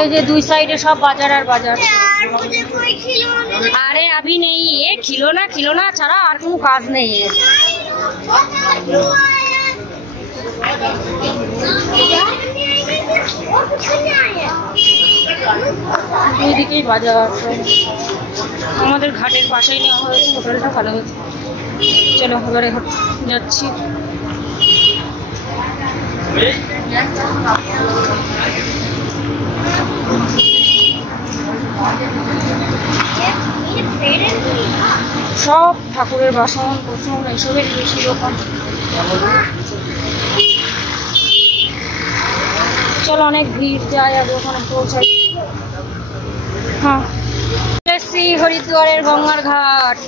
এই যে দুই সাইডে সব বাজার আর বাজার। আরে अभी नहीं, ये खिलौना ছাড়া আর কোনো কাজ নেই। এইদিকেই বাজার, আমাদের ঘাটের পাশেই নেওয়া হয়েছে হোটেলটা, ভালো হয়েছে। চলো এবারে যাচ্ছি। সব ঠাকুরের বাসন কুসন এইসবের বেশি দোকান। চলো অনেক ভিড়, যাই আগে ওখানে পৌঁছাই। হ্যাঁ, হরিদ্বারের গঙ্গার ঘাট।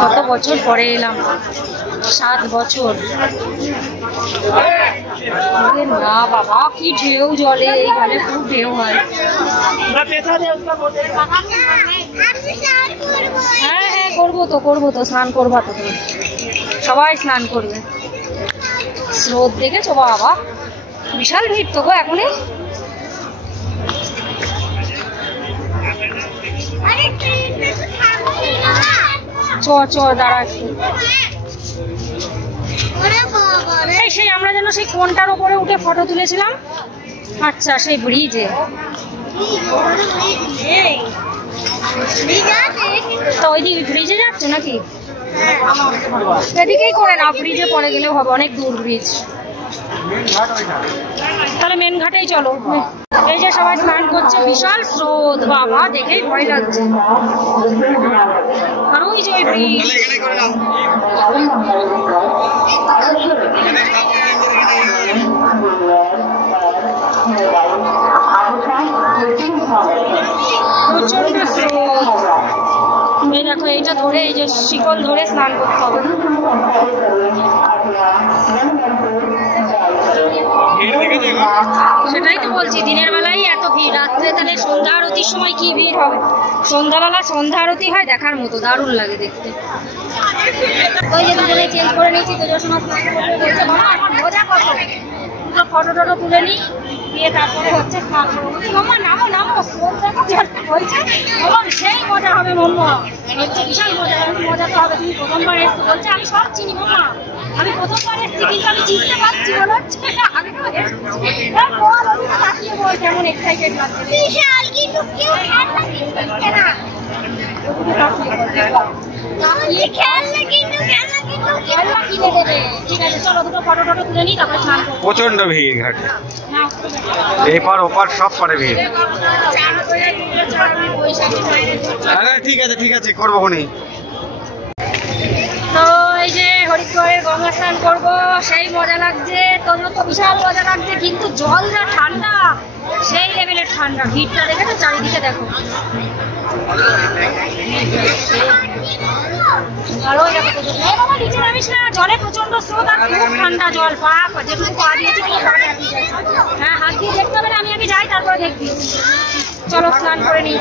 কত বছর পরে এলাম, 7 বছর। না বাবা, কি ঢেউ জলে, এইখানে খুব ঢেউ হয়। হ্যাঁ হ্যাঁ, করবো তো স্নান করবা তো, তুমি সবাই স্নান করবে। স্রোত দেখেছো বাবা, বিশাল ভিড় তো গো এখনই। চ দাঁড়া একটু। সেই আমরা যেন সেই কোনটার উপরে উঠে ফটো তুলেছিলাম। আচ্ছা, সেই ব্রিজে। তো ওইদিকে ব্রিজে যাচ্ছ নাকি? এদিকেই করে না, ব্রিজে পরে গেলেও হবে, অনেক দূর ব্রিজ। তাহলে মেন ঘাটেই চলো। এই যে সবাই স্নান করছে, বিশাল স্রোত বাবা, দেখেই ভয় লাগছে। আর ওই যে ব্রিজ, প্রচন্ড স্রোত। এই দেখো, এইটা ধরে, এই যে শিকল ধরে স্নান করতে হবে। সেটাই তো বলছি, দিনের বেলায় এত ভিড়, রাত্রে তাহলে সন্ধ্যা আরতির সময় কি ভিড় হবে। সন্ধ্যাবেলা সন্ধ্যা আরতি হয়, দেখার মতো, দারুণ লাগে দেখতে। ওই যে দুজনে চেঞ্জ করে নিয়েছি, তো যখন বলছে মামা আমার মজা কত, দুটো ফটো টটো তুলে নিই, দিয়ে তারপরে হচ্ছে স্নান করবো। মাম্মা নামো বলছে, বললাম সেই মজা হবে মাম্মা, হচ্ছে বিশাল মজা। মজা তো হবে, তুমি প্রথমবার এসছো। বলছে আমি সব চিনি মাম্মা, আমি প্রথমবার এসছি কিন্তু আমি চিনতে পারছি, মনে হচ্ছে বল কেমন এক্সাইটেড লাগছে। প্রচন্ড ভিড় ঘাটে, এপার ওপার সব পারে ভিড়। ঠিক আছে করবো খনি। তো এই যে হরিদ্বারের গঙ্গা স্নান করবো, সেই মজা লাগছে, তোর তো বিশাল মজা লাগছে। কিন্তু জল যা ঠান্ডা, সেই লেভেলের ঠান্ডা। ভিড়টা দেখে তো চারিদিকে দেখো। জলে প্রচন্ড স্রোত আর খুব ঠান্ডা জল, যেটুকু পা দিয়েছে। হ্যাঁ, হাত দিয়ে দেখতে হবে না, আমি আগে যাই তারপরে দেখবি। চলো স্নান করে নিই।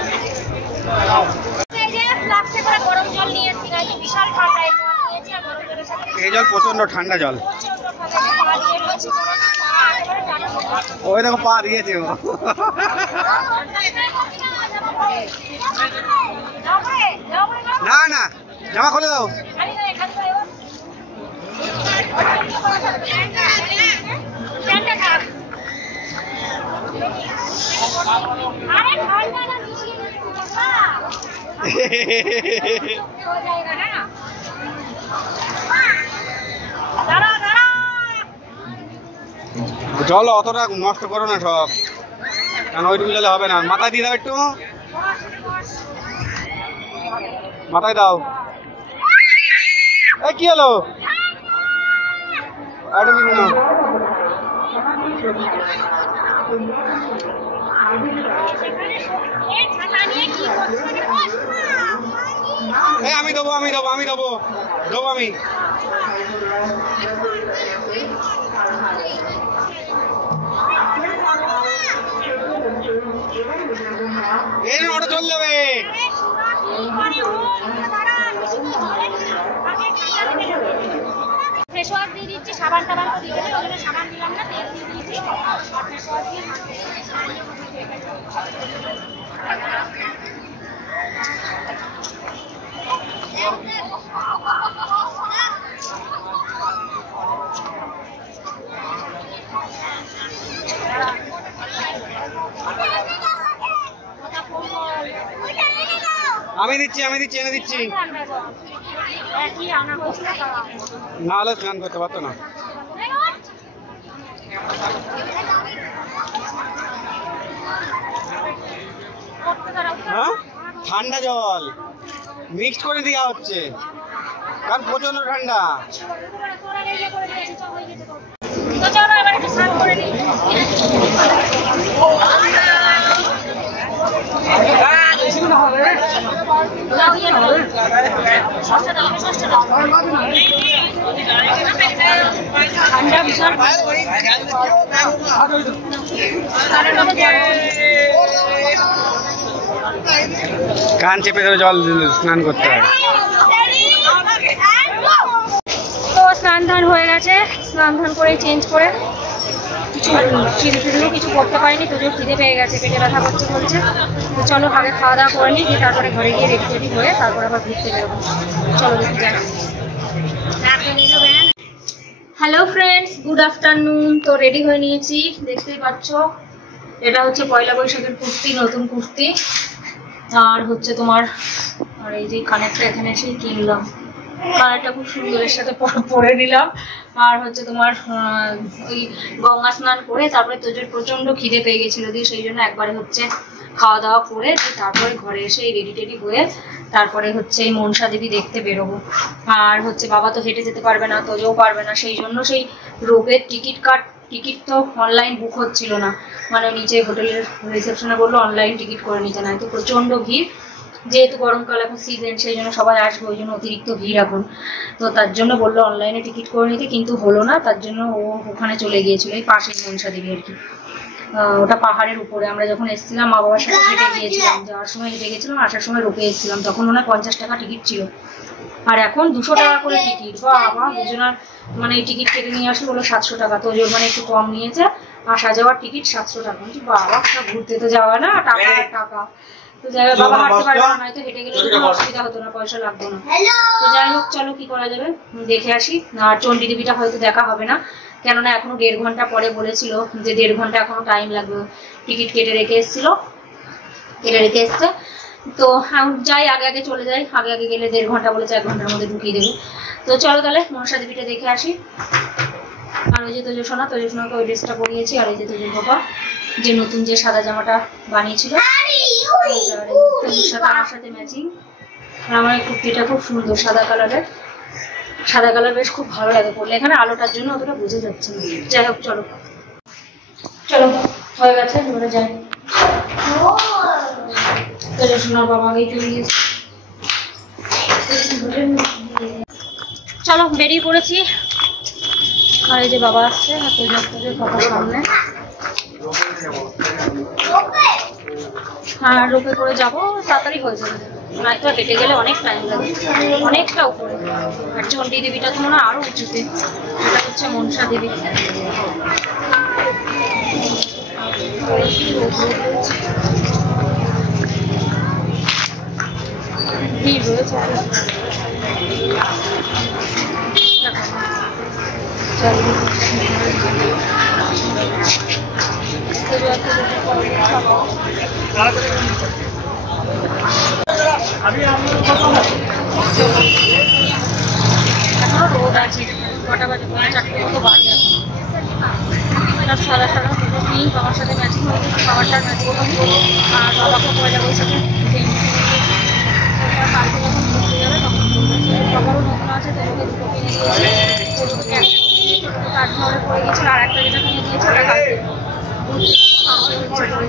গরম জল নিয়েছি, বিশাল ঠান্ডা এই জল, প্রচন্ড ঠান্ডা জল। ওই দেখো পা দিয়েছে। না জামা খুলে দাও। জল অতটা নষ্ট করো না সব, কারণ ওইটুকু জলে হবে না। মাথায় দিয়ে দাও, একটু মাথায় দাও। এই কি হলো? আমি দেবো আমি এই ওটা চলে যাবে। ফেস ওয়াশ দিয়ে দিচ্ছি, সাবান টাবান তো দিতে নেই, ওই জন্য সাবান দিলাম না, তেল দিয়ে দিচ্ছি আর ফেস ওয়াশ দিয়ে আমি দিচ্ছি এনে দিচ্ছি। না হলে স্নান করতে পারতো না। হ্যাঁ, ঠান্ডা জল মিক্সড করে দেওয়া হচ্ছে কারণ প্রচন্ড ঠান্ডা। তো চলো এবার একটু স্নান করে নিই। ঠান্ডা ভীষণ। কান চেপে ধরে জল স্নান করতে হয়। তো স্নান ধান হয়ে গেছে, স্নান ধান করে চেঞ্জ করে কিছু করতে পারিনি, তো খিদে পেয়ে গেছে, পেটে ব্যথা করছে বলছে। তো চলো আগে খাওয়া দাওয়া করে নিই, তারপরে ঘরে গিয়ে রেডি হয়ে তারপর আবার ঘুরতে বেরোবো। চলো দেখি যাই। Hello friends, good afternoon. তো রেডি হয়ে নিয়েছি, দেখতেই পাচ্ছ। এটা হচ্ছে পয়লা বৈশাখের কুর্তি, নতুন কুর্তি। আর হচ্ছে তোমার, আর এই যে কানেরটা এখানে এসে কিনলাম, কানেরটা খুব সুন্দর, এর সাথে পরে নিলাম। আর হচ্ছে তোমার ওই গঙ্গা স্নান করে তারপরে তোজোর প্রচন্ড খিদে পেয়ে গেছিলো, দিয়ে সেই জন্য একবারে হচ্ছে খাওয়া দাওয়া করে তারপরে ঘরে এসে রেডি টেডি হয়ে তারপরে হচ্ছে এই মনসা দেবী দেখতে বেরোবো। আর হচ্ছে বাবা তো হেঁটে যেতে পারবে না, তোজোও পারবে না, সেই জন্য সেই রোপের টিকিট তো অনলাইন বুক হচ্ছিল না, মানে নিচে হোটেলের রিসেপশনে বললো অনলাইন টিকিট করে নিতে, নাই তো প্রচন্ড ভিড়, যেহেতু গরমকাল এখন সিজন, সেই জন্য সবাই আসবে, ওই জন্য অতিরিক্ত ভিড় এখন। তো তার জন্য বললো অনলাইনে টিকিট করে নিতে, কিন্তু হলো না, তার জন্য ও ওখানে চলে গিয়েছিল, এই পাশেই মনসা দেবী আর কি। ওটা পাহাড়ের উপরে। আমরা যখন এসেছিলাম মা বাবার সাথে হেঁটে গিয়েছিলাম, যাওয়ার সময় হেঁটে গেছিলাম, আসার সময় রোপে এসেছিলাম, তখন ওনার 50 টাকা টিকিট ছিল, আর এখন 200 টাকা করে টিকিট। বাবা, দুজনার মানে এই টিকিট কেটে নিয়ে আসলে বলো 700 টাকা, তো ওর মানে একটু কম নিয়েছে, আসা যাওয়ার টিকিট 700 টাকা। বাবা, ঘুরতে তো যাওয়া না, টাকা টাকা। তো যাই হোক, বাবা হাঁটতে পারবে না, নয়তো হেঁটে গেলে কোনো অসুবিধা হতো না, পয়সা লাগতো না। তো যাই হোক, চলো কি করা যাবে দেখে আসি। আর চণ্ডী দেবীটা হয়তো দেখা হবে না, কেননা এখনো 1.5 ঘন্টা পরে বলেছিল যে 1.5 ঘন্টা এখনো টাইম লাগবে, টিকিট কেটে রেখে এসছে। তো যাই, আগে চলে যাই, আগে গেলে 1.5 ঘন্টা বলেছে, 1 ঘন্টার মধ্যে ঢুকিয়ে দেবে। তো চলো তাহলে মনসা দেবীটা দেখে আসি। আর ওই যে তোজো সোনাকে ওই ড্রেসটা পরিয়েছি, আর এই যে তোজোর বাবা যে নতুন যে সাদা জামাটা বানিয়েছিল আমার সাথে ম্যাচিং। আর আমার এই কুর্তিটা খুব সুন্দর, সাদা কালারের, সাদা কালার বেশ খুব ভালো লাগে পরলে, এখানে আলোটার জন্য অতটা বোঝা যাচ্ছে না। যাই হোক, চলো হয়ে গেছে, এবারে যাই। তোজো সোনার বাবা আগেই চলে গিয়েছে। চলো বেরিয়ে পড়েছি, আর এই যে বাবা আসছে, আর তোজোর বাবা সামনে। আর রোপে করে যাবো, তাড়াতাড়ি হয়ে যাবে, নয়তো হেঁটে গেলে অনেক টাইম লাগে, অনেকটা উপরে। আর চণ্ডী দেবীটা তো মনে হয় আরো উঁচুতে, এটা হচ্ছে মনসা দেবী। ভিড় রয়েছে, এখনো রোদ আছে, কটা বাজে, 4টে মতো বাজে এখন। সাদা পিঙ্ক আমার সাথে ম্যাচিং হয়ে গেছে, খাবারটা ম্যাচিং। আর বাবাকে পয়লা বৈশাখে কালকে যখন ঘুরতে যাবে তখন বাবারও নতুন আছে, তোকে দুটো কিনে দিয়েছে, তোকে একটা কাঠঘরে পড়ে গেছিল, আর একটা যেটা কিনে দিয়েছে ওটা কালকে পড়ে যাবে,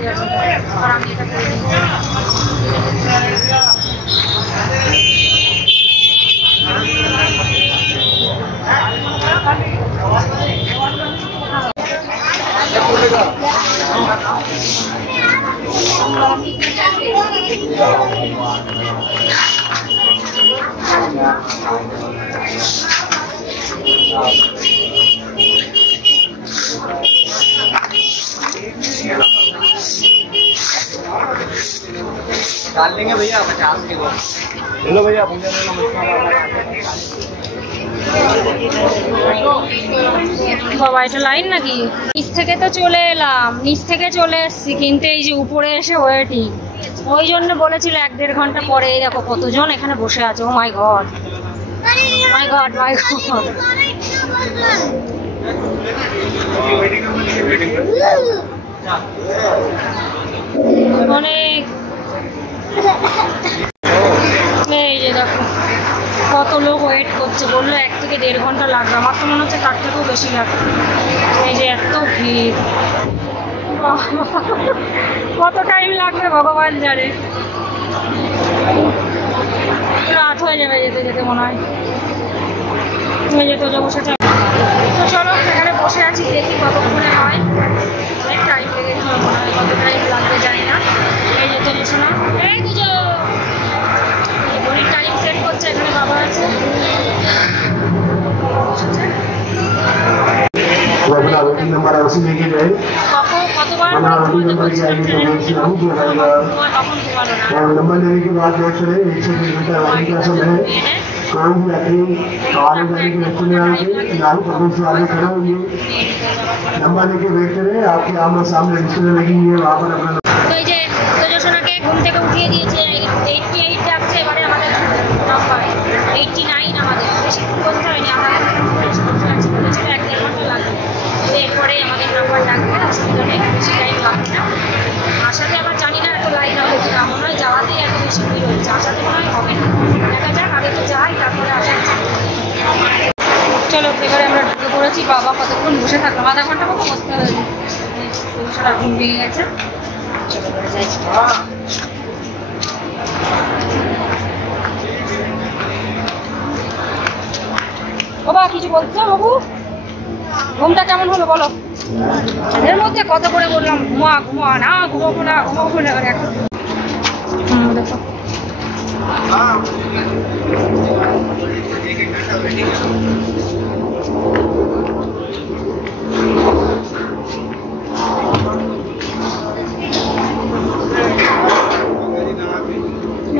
আর আমি এটা করে দিচ্ছি। डाल लेंगे भैया 50 किलो। लो भैया पूजा ले लो বাবা এটা লাইন নাকি? নিচ থেকে তো চলে এলাম, নিচ থেকে চলে এসছি, কিন্তু এই যে উপরে এসে ওয়েটিং। ওই জন্য বলেছিল 1-1.5 ঘন্টা পরে। এই দেখো কতজন এখানে বসে আছে। ও মাই গড, মাই গড, মাই গড। অনেক, এই যে দেখো কত লোক ওয়েট করছে। বললো 1 থেকে 1.5 ঘন্টা লাগবে। আমার তো মনে হচ্ছে তার থেকেও বেশি লাগবে। এই যে এত ভিড়, কত টাইম লাগবে ভগবান জানে। রাত হয়ে যাবে যেতে যেতে মনে হয়। তুমি যে তোজো বসেছে। তো চলো এখানে বসে আছি, দেখি কতক্ষণে হয়। অনেক টাইম লেগে মনে হয়, কত টাইম লাগবে জানি না। এই যে তোজো শোনা, এই তোজো টাইম সেট করছে। এখানে বাবা আছে। नंबर उसी लेके गए कतबार नंबर लेने के बाद देख रहे 1 से 2 घंटा वाली का समय है। कोई भी यात्री आने जाने के रास्ते में आएंगे लाल प्रदेश से आगे खड़े होंगे, नंबर लेके वेट करें। आपके आमने सामने डिस्प्ले लगी हुई है, वहाँ पर अपना তো এই যে তোজোশোনাকে ঘুম থেকে উঠিয়ে দিয়েছে। 88 ডাকছে, এবারে আমাদের নাম্বার 89। আমাদের বেশি বসতে হয়নি, আমাদের বলেছিল 1-1.5 ঘন্টা লাগবে। এরপরে আমাদের নাম্বার ডাকবে, অসুবিধা নেই, বেশি টাইম লাগবে না। আসাতে আবার জানি না এত লাইন হবে কিনা, মনে হয় যাওয়াতেই এত বেশি ভিড় হচ্ছে। আসাতে মনে হয় হবে না, দেখা যাক। আগে তো যাই, তারপরে আসা। চলো এবারে আমরা ঢুকে পড়েছি। বাবা কতক্ষণ বসে থাকলাম, আধা ঘন্টা মতো বসতে হয়েছে। সারা ঘুম ভেঙে গেছে। চলো এবারে যাই। বাবা কিছু বলছো বাবু? ঘুমটা কেমন হলো বলো? এর মধ্যে কত করে বললাম ঘুমা ঘুমা, না ঘুমাবো না ঘুমাবো না। এখন দেখো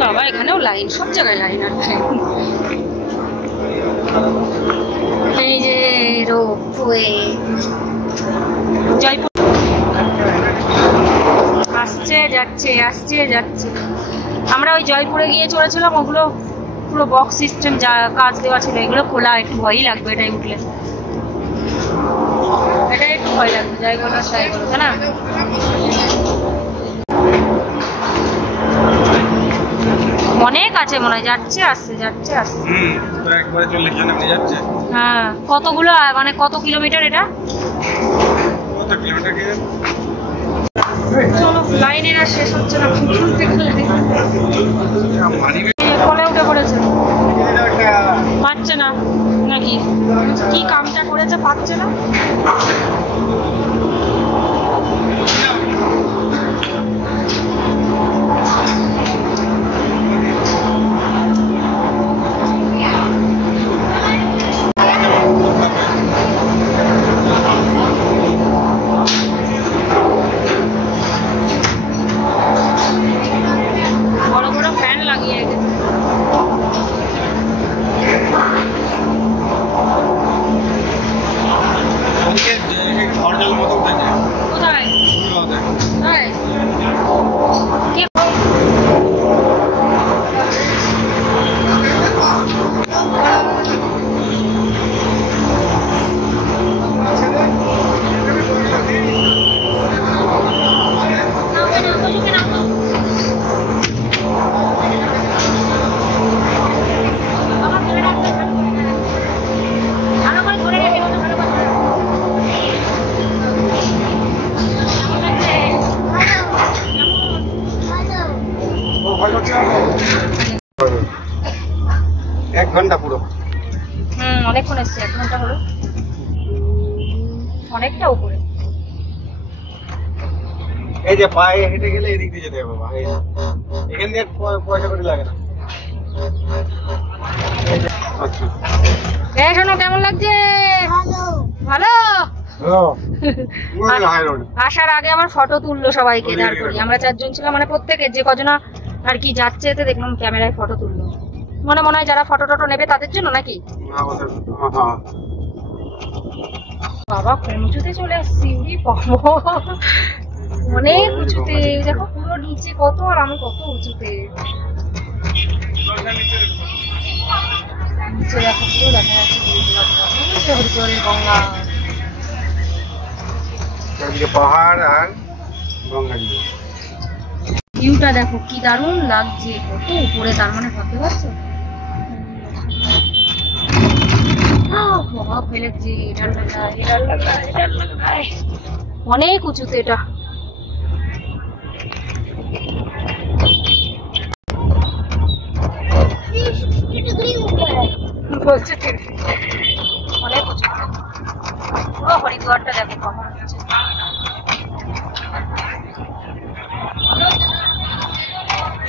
বাবা, এখানেও লাইন, সব জায়গায় লাইন। আর এই যে রোপওয়ে জয়পুর আসছে যাচ্ছে, আসছে যাচ্ছে। আমরা ওই জয়পুরে গিয়ে চড়েছিলাম, ওগুলো পুরো বক্স সিস্টেম, যা কাজ দেওয়া ছিল। এগুলো খোলা, একটু ভয়ই লাগবে এটাই উঠলে। এটাই একটু ভয় লাগবে, যাইগুলো তাইগুলো, তাই না? অনেক আছে মনে হয়, যাচ্ছে আসছে, যাচ্ছে আসছে। একবারে চলে যাচ্ছে। হ্যাঁ, কতগুলো, মানে কত কিলোমিটার এটা? কত কিলোমিটার কি? চলো, লাইনে আর শেষ হচ্ছে না। কলে উঠে পড়েছে, পাচ্ছে না নাকি? কি কামটা করেছে, পাচ্ছে না। বড় বড় ফ্যান লাগিয়ে রেখেছে। কোথায়? এক ঘন্টা পুরো। অনেকক্ষণ এসছে, 1 ঘন্টা হলো। অনেকটা উপরে। এই যে পায়ে হেঁটে গেলে এদিক দিয়ে যেতে হবে বাবা। এখান দিয়ে পয়সা করে লাগে না। আচ্ছা শোনো কেমন লাগছে? ভালো। আসার আগে আমার ফটো তুললো সবাইকে দাঁড় করি, আমরা 4 জন ছিলাম, মানে প্রত্যেকের যে কজনা আর কি যাচ্ছে এতে দেখলাম ক্যামেরায় ফটো তুললো। মনে হয় যারা ফটো টটো নেবে তাদের জন্য নাকি? বাবা কোন উঁচুতে চলে আসছি, অনেক উঁচুতে। দেখো পুরো নিচে কত আর আমি কত উঁচুতে। নিচে দেখো পুরো দেখা যাচ্ছে হরিদ্বারের গঙ্গা, পাহাড় আর গঙ্গা। ভিউটা দেখো কি দারুণ লাগছে, কত উপরে, তার মানে ভাবতে পারছো অনেক উঁচুতে এটা। বলছে অনেক উঁচুতে, পুরো হরিদ্বারটা দেখো পাহাড় আছে।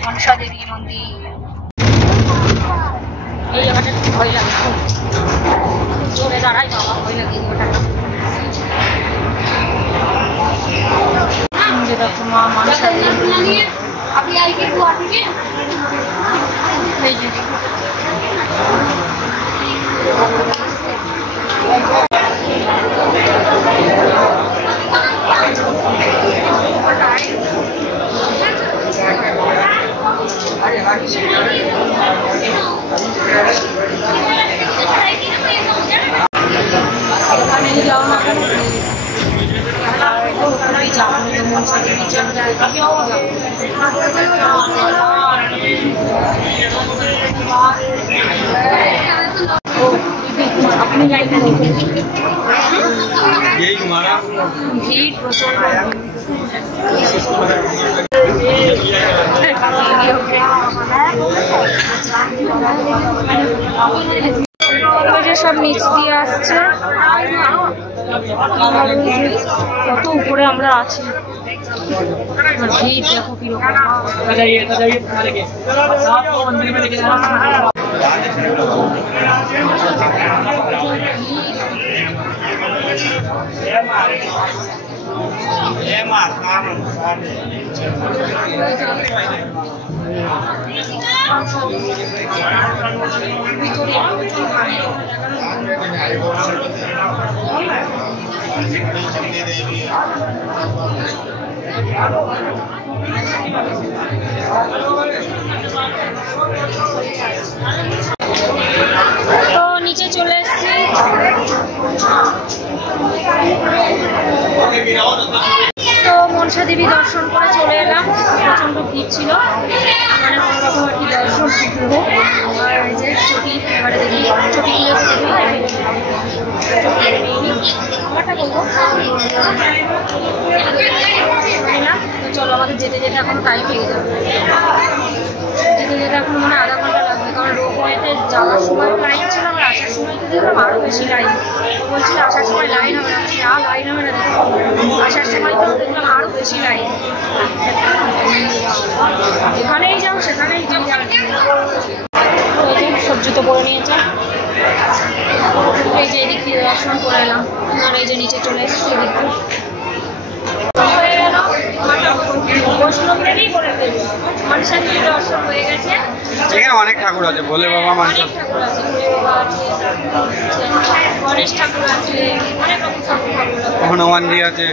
মনসা দেবী মন্দির, এই জায়গাটা ভয় লাগে, জোরে দাঁড়াই বাবা ভয় লাগে এই জায়গাটা। দেখো মা মনসা দেবী, এই যে अपनी गाड़ी में यही हमारा भीड़ प्रचंड। সব নিচ দিয়ে আসছে, কত উপরে আমরা আছি। ভিড় দেখো কিরকম। তো নিচে চলে এসেছি, তো মনসা দেবী দর্শন করে চলে এলাম। প্রচন্ড ভিড় ছিল, মানে কোনো রকম আর কি দর্শন করবো। আর এই যে চটি, এবারে দেখি চটি আমারটা বলবো না। তো চলো আমাদের যেতে যেতে এখনো টাইম লেগে যাবে, যেতে যেতে এখন মানে আধা ঘন্টা লাগবে, কারণ রোপওয়েতে যাওয়ার সময় লাইন ছিল, আমরা আসার সময় তো দেখলাম আরও বেশি লাইন। বলছিল আসার সময় লাইন হবে না, লাইন হবে না, আসার সময় তো দেখলাম আরও বেশি লাইন। যেখানেই যাও সেখানেই সবজি তো করে নিয়েছে। এই যে এদিক দিয়ে দর্শন করে এলাম, আর এই যে নিচে চলে এসেছি এদিক বৈষ্ণবদেরই করে দেবে। মনসা দেবী দর্শন হয়ে গেছে। এখানে অনেক ঠাকুর আছে, ভোলে বাবা, মনসা ঠাকুর আছে, গণেশ ঠাকুর আছে, অনেক রকম ঠাকুর আছে, হনুমানজি আছে।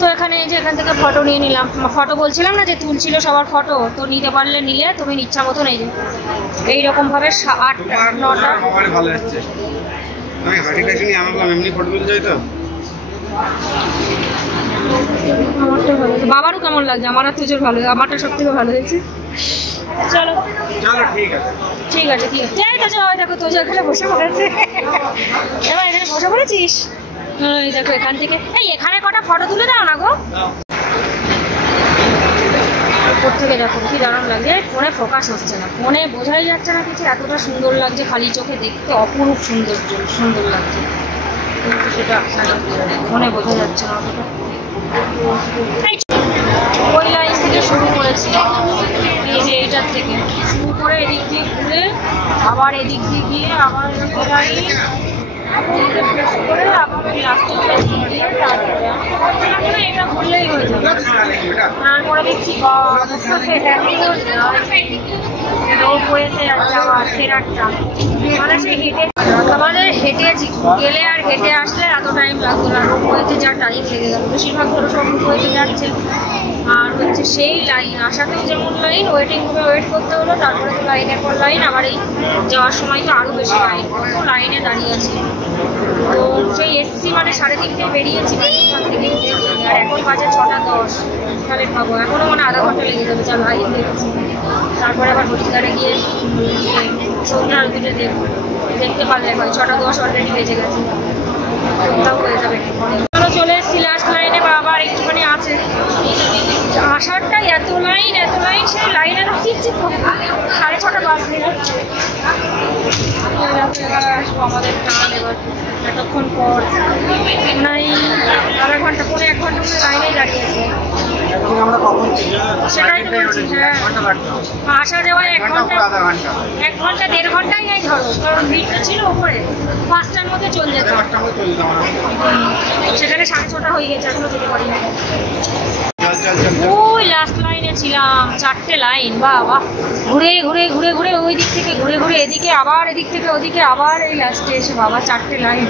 তো এখানে যে এখান থেকে ফটো নিয়ে নিলাম। ফটো বলছিলাম না যে তুলছিল সবার ফটো, তো নিতে পারলে নিলে তুমি ইচ্ছা মতন এই যে এইরকম ভাবে 8-9টা ভালো আসছে। আমি হাঁটি কাটি নিয়ে আমার এমনি ফটো তুলতে চাই তো। বাবারও কেমন লাগছে? আমার আর তুজোর ভালো, আমারটা সব থেকে ভালো হয়েছে। চলো চলো ঠিক আছে, ঠিক আছে, ঠিক আছে। যাই তো যাও, দেখো তুজো এখানে বসে পড়েছে। এবার এখানে বসে পড়েছিস, দেখো এখান থেকে। এই এখানে কটা ফটো তুলে দাও না গো। উপর থেকে দেখো কি দারুণ লাগছে। ফোনে ফোকাস হচ্ছে না, ফোনে বোঝাই যাচ্ছে না কিছু, এতটা সুন্দর লাগছে, খালি চোখে দেখতে অপরূপ সুন্দর সুন্দর লাগছে। কিন্তু সেটা ফোনে বোঝা যাচ্ছে না অতটা। ওই লাইন থেকে শুরু করেছি, এই যে এইটার থেকে শুরু করে এদিক দিয়ে ঘুরে আবার এদিক দিয়ে গিয়ে আবার লাইন করে আবার ওই লাস্টের লাইন দিয়ে তারপরে এটা ঘুরলেই হয়ে যাবে। তারপরে দেখছি রোপওয়েতে যাওয়া ফেরারটা মানে সে হেঁটে আমাদের হেঁটে গেলে আর হেঁটে আসলে এত টাইম লাগতো না, রোপওয়েতে যা টাইম লেগে গেল। বেশিরভাগ ধরো সব রোপওয়েতে যাচ্ছে, আর হচ্ছে সেই লাইন আসাতেও যেমন লাইন, ওয়েটিং রুমে ওয়েট করতে হলো, তারপরে তো লাইনের পর লাইন, আবার এই যাওয়ার সময় তো আরও বেশি লাইন, কত লাইনে দাঁড়িয়ে আছি। তো সেই এসছি মানে 3:30টায় বেরিয়েছি ওখান থেকে, আর এখন বাজে 6:10। তাহলে ভাবো এখনও মানে আধা ঘন্টা লেগে যাবে যা লাইন দেখছি। তারপরে আবার হরিদ্বারে গিয়ে সন্ধ্যা আরতিটা দেখতে পারলে হয়, 6:10 অলরেডি বেজে গেছে, সন্ধ্যাও হয়ে যাবে। চলে এসেছি লাস্ট লাইনে, বা আবার একটুখানি আছে। আসারটাই এত লাইন সেই লাইনে দাঁড়িয়েছি 6:30 বাজছে। আসবো আমাদের টান এবার এতক্ষণ পর, নাই আধা ঘন্টা পরে 1 ঘন্টা মধ্যে লাইনেই দাঁড়িয়েছে। সেটাই তো বলছি, হ্যাঁ আসা যাওয়ায় 1 ঘন্টা 1.5 ঘন্টাই নেই ধরো, কারণ ভিড়টা ছিল ওপরে, 5টার মধ্যে চলে যেত, সেখানে 6:30 হয়ে গেছে, এখনো যেতে পারিনি। ওই লাস্ট লাইনে ছিলাম, 4টে লাইন, বাবা ঘুরে ঘুরে ঘুরে ঘুরে ওই দিক থেকে ঘুরে ঘুরে এদিকে, আবার এদিক থেকে ওদিকে, আবার এই লাস্টে এসে বাবা 4টে লাইন।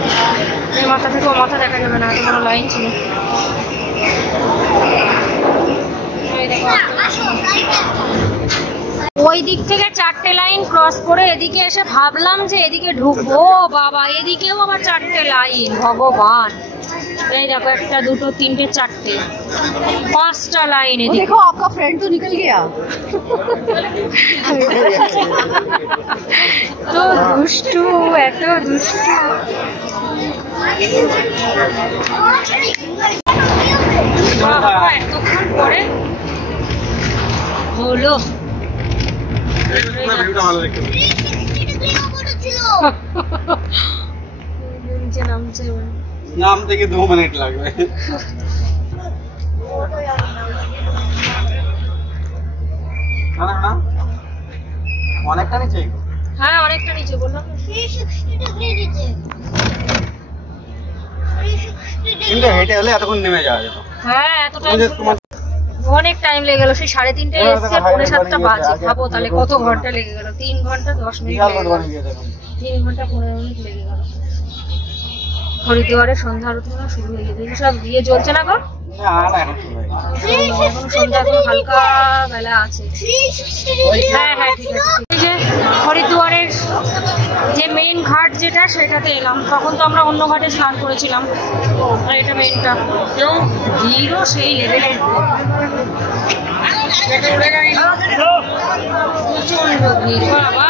এই মাথা থেকে ও মাথা দেখা যাবে না, এত বড় লাইন ছিল। ওই দিক থেকে 4টে লাইন ক্রস করে এদিকে এসে ভাবলাম যে এদিকে ঢুকবো, বাবা এদিকেও আবার 4টে লাইন, ভগবান। এই দেখো 1, 2, 3, 4, 5টা লাইন। देखो आपका फ्रेंड तो निकल गया। তো দুষ্টু, এত দুষ্টু। এতক্ষণ পরে হলো। নাম থেকে 2 মিনিট লাগবে। অনেকটা নিচে, হ্যাঁ অনেকটা নিচে বললাম, 360 ডিগ্রি নিচে। কিন্তু হেঁটে হলে এতক্ষণ নেমে যাওয়া যেত। হ্যাঁ এত টাইম, অনেক টাইম লেগে গেল। সেই 3:30টায় এসছে, 6:45 বাজে, ভাবো তাহলে কত ঘন্টা লেগে গেল। 3 ঘন্টা 10 মিনিট লেগে গেল, 3 ঘন্টা 15 মিনিট লেগে গেল। হরিদ্বারে সন্ধ্যা আরতি শুরু হয়ে গেছে, সব দিয়ে জ্বলছে না গো, সন্ধ্যা হালকা বেলা আছে। হ্যাঁ হ্যাঁ ঠিক আছে। এই যে হরিদ্বারের যে মেইন ঘাট যেটা, সেটাতে এলাম। তখন তো আমরা অন্য ঘাটে স্নান করেছিলাম, আর এটা মেইনটা। ভিড়ও সেই লেভেলের, প্রচন্ড ভিড় বাবা।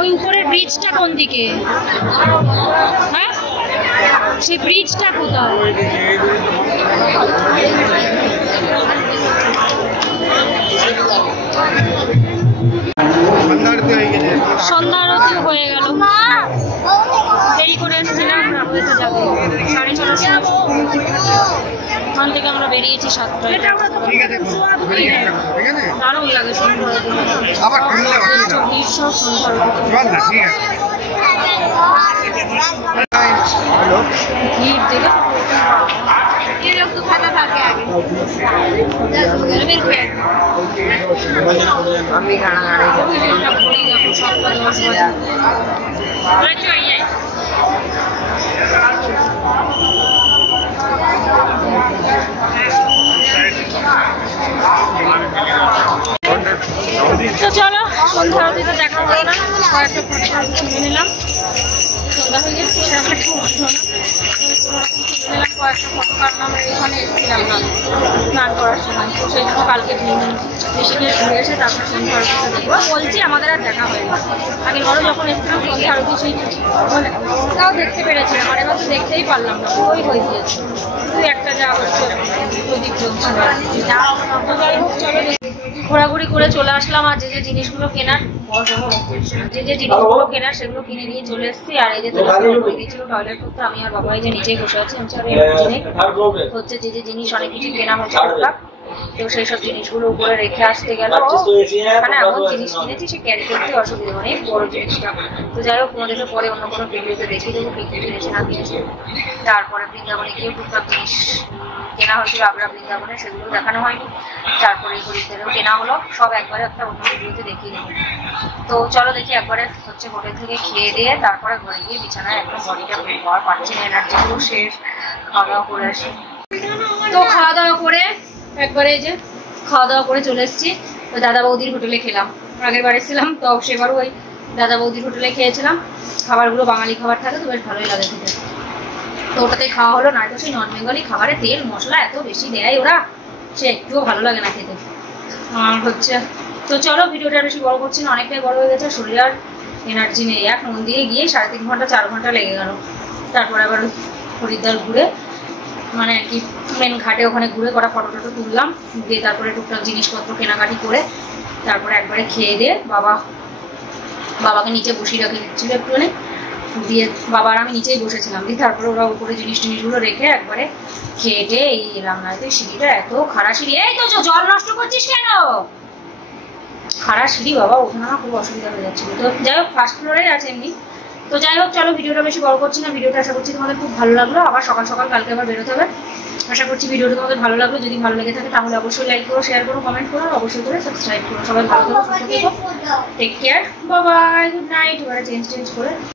ওই উপরের ব্রিজটা কোন দিকে? হ্যাঁ সেই ব্রিজটা কোথায়? সন্ধ্যা আরতি হয়ে গেল, দেরি করে এসেছিলাম, রাবড়িতে যাবে 6:30। ওখান থেকে আমরা বেরিয়েছি 7টায়। দারুণ লাগে সন্ধ্যা আরতি, সব সন্ধ্যা আরতি ভিড় দেখে ये लोग तो खाना खा के आ गए। हम भी खाना खा रहे हैं। तो चलो সন্ধ্যা আরতিতে দেখা হলো না, কয়েকটা ফটো তুলে নিলাম। সন্ধ্যা হয়ে গেছে, সেরকম একটু উঠলো না। কয়েকটা ফটো কাটলাম, এখানে এসেছিলাম না স্নান করার সময়, তো সেই জন্য কালকে বেশিকে ঘুরে এসে তারপর সন্ধ্যা আরতিটা দেখবো বলছি। আমাদের আর দেখা হয় না, আগের বারও যখন এসেছিলাম সন্ধ্যা আরতি সেই মানে তাও দেখতে পেরেছিলাম, আর এবার তো দেখতেই পারলাম না, ওই হয়ে গিয়েছে তুই একটা যা হচ্ছে প্রদীপ চলছিল। চলো ঘোরাঘুরি করে চলে আসলাম, আর যে যে জিনিসগুলো কেনার সেগুলো কিনে নিয়ে চলে এসেছি। আর এই যে হয়ে গেছিল টয়লেট করতে, আমি আর বাবা এই যে নিচেই বসে আছি, হচ্ছে যে যে জিনিস অনেক কিছু কেনা হচ্ছে টুকটাক, তো সেই সব জিনিসগুলো উপরে রেখে আসতে গেল। মানে এমন জিনিস কিনেছি সে ক্যারি করতে অসুবিধা, অনেক বড় জিনিসটা। তো যাই হোক, তোমাদেরকে পরে অন্য কোনো ভিডিওতে দেখিয়ে দেবো কি কি কিনেছে না কিনেছে। তারপরে বৃন্দাবনে গিয়েও টুকটাক জিনিস কেনা হয়েছিল আগ্রা বৃন্দাবনে, সেগুলো দেখানো হয়নি। তারপরে হরিদ্বারেও কেনা হলো, সব একবারে একটা অন্য ভিডিওতে দেখিয়ে দেবো। তো চলো দেখি একবারে হচ্ছে হোটেল থেকে খেয়ে দিয়ে তারপরে ঘরে গিয়ে বিছানায় একদম বডিটা পাওয়ার পাচ্ছি না, এনার্জিগুলো শেষ। খাওয়া দাওয়া করে আসি। তো খাওয়া দাওয়া করে একবারে এই যে খাওয়া দাওয়া করে চলে এসেছি ওই দাদা বৌদির হোটেলে খেলাম। আগের বার এসেছিলাম তো সেবারও ওই দাদা বৌদির হোটেলে খেয়েছিলাম। খাবারগুলো বাঙালি খাবার থাকে তো বেশ ভালোই লাগে খেতে, তো ওটাতে খাওয়া হলো। নয়তো সেই নন বেঙ্গলি খাবারে তেল মশলা এত বেশি দেয় ওরা, সে একটুও ভালো লাগে না খেতে। আর হচ্ছে তো চলো ভিডিওটা বেশি বড় করছি না, অনেকটাই বড় হয়ে গেছে, শরীর আর এনার্জি নেই। এক মন্দিরে গিয়ে 3.5 ঘন্টা 4 ঘন্টা লেগে গেল। তারপরে আবার হরিদ্বার ঘুরে মানে আর কি মেন ঘাটে ওখানে ঘুরে কটা ফটো টটো তুললাম, দিয়ে তারপরে টুকটাক জিনিসপত্র কেনাকাটি করে তারপরে একবারে খেয়ে দিয়ে বাবাকে নিচে বসিয়ে রাখে দিচ্ছিল একটুখানি, দিয়ে বাবা আর আমি নিচেই বসেছিলাম। দিয়ে তারপরে ওরা উপরে জিনিসগুলো রেখে একবারে খেয়ে টেয়ে এই এলাম। না তো সিঁড়িটা এত খাড়া সিঁড়ি, এই তো জল নষ্ট করছিস কেন? খাড়া সিঁড়ি বাবা, ওখানে আমার খুব অসুবিধা হয়ে যাচ্ছিল। তো যাই হোক ফার্স্ট ফ্লোরে আছে এমনি। তো যাই হোক চলো ভিডিওটা বেশি বড় করছি না, ভিডিওটা আশা করছি তোমাদের খুব ভালো লাগলো। আবার সকাল সকাল কালকে আবার বেরোতে হবে। আশা করছি ভিডিওটা তোমাদের ভালো লাগলো। যদি ভালো লেগে থাকে তাহলে অবশ্যই লাইক করো, শেয়ার করো, কমেন্ট করো, অবশ্যই করে সাবস্ক্রাইব করো। সবাই ভালো থাকো, সুস্থ থেকো, take care, bye bye, good night. এবারে চেঞ্জ করে